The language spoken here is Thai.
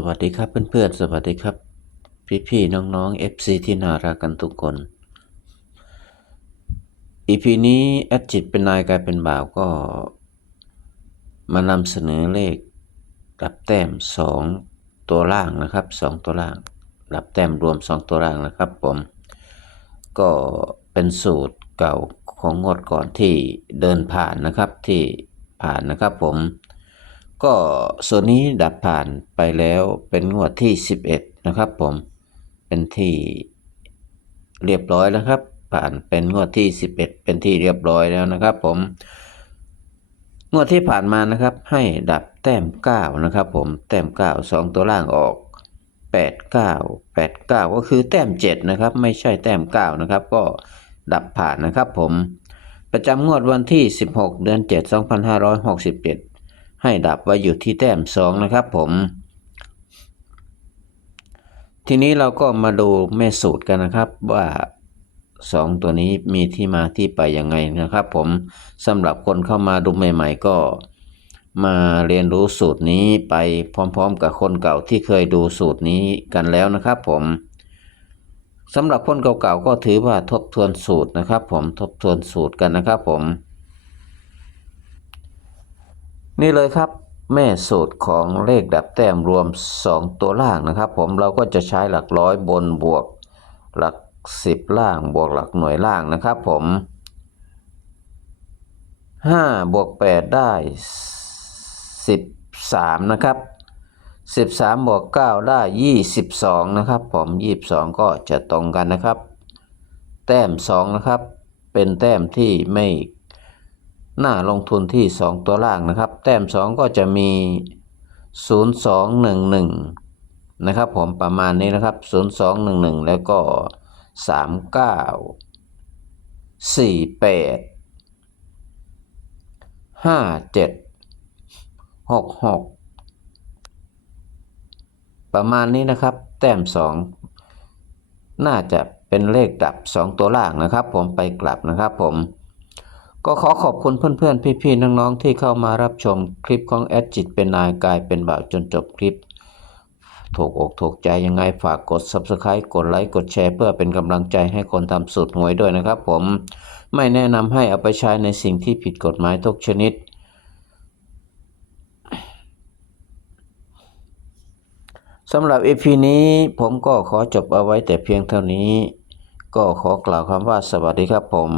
สวัสดีครับเพื่อนๆ สวัสดีครับ พี่ๆ น้องๆ FC ที่น่ารักกันทุกคน EP นี้แอดจิตเป็นนายกลายเป็นบ่าวก็ มานำเสนอเลขรับแต้ม 2 ตัวล่างนะครับ 2 ตัวล่าง รับแต้มรวม 2 ตัวล่างนะครับผม ก็เป็นสูตรเก่าของงวดก่อนที่เดินผ่านนะครับที่ผ่านนะครับผม ก็ส่วนนี้ดับผ่านไปแล้วเป็นงวดที่ 11 นะครับผม เป็นที่เรียบร้อยแล้วครับ ผ่านเป็นงวดที่ 11 เป็นที่เรียบร้อยแล้วนะครับ ผม งวดที่ผ่านมานะครับ ให้ดับแต้ม 9 นะครับผม แต้ม 9 2 ตัวล่างออก 8 9 8 9 ก็คือแต้ม 7 นะครับ ไม่ใช่แต้ม 9 นะครับ ก็ดับผ่านนะครับผม ประจำงวดวันที่ 16 เดือน 7 2567 ให้ดับไว้อยู่ที่แต้ม2นะครับผม ทีนี้เราก็มาดูแม่สูตรกันนะครับว่า2ตัวนี้มีที่มาที่ไปยังไงนะครับผมสำหรับคนเข้ามาดูใหม่ ๆ ก็มาเรียนรู้สูตรนี้ไปพร้อมๆ กับคนเก่าที่เคยดูสูตรนี้กันแล้วนะครับผมสำหรับคนเก่าๆก็ถือว่าทบทวนสูตรนะครับ ผมทบทวนสูตรกันนะครับผม นี่เลยครับ แม่สูตรของเลขดับแต้มรวม 2 ตัวล่างนะครับ ผมเราก็จะใช้หลักร้อยบนบวกหลัก 10 ล่างบวกหลักหน่วยล่างนะครับผม 5 บวก 8 ได้ 13 นะครับ 13 บวก 9 ได้ 22 นะครับ ผม 22 ก็จะตรงกันนะครับ แต้ม 2 นะครับ เป็นแต้มที่ไม่ หน่าลงทุนที่ 2 ตัวล่างนะครับ แต้ม 2 ก็จะมี 0211 นะครับ ผมประมาณนี้นะครับ 0211 แล้วก็ 39 48ห้าเจ็ดหกหกประมาณนี้นะครับ แต้มสองน่าจะเป็นเลขดับสองตัวล่างนะครับ ผมไปกลับนะครับผม ก็ขอขอบคุณเพื่อนๆ พี่ๆ น้องๆ ที่เข้ามารับชมคลิปของแอดจิตเป็นนายกายเป็นบ่าวจนจบคลิป ถูกอกถูกใจยังไงฝากกด Subscribe กดไลค์กดแชร์เพื่อเป็นกำลังใจให้คนทำสูตรหวยด้วยนะครับผมไม่แนะนำให้เอาไปใช้ในสิ่งที่ผิดกฎหมายทุกชนิด สำหรับ EP นี้ผมก็ขอจบเอาไว้แต่เพียงเท่านี้ ก็ขอกล่าวคำว่าสวัสดีครับผม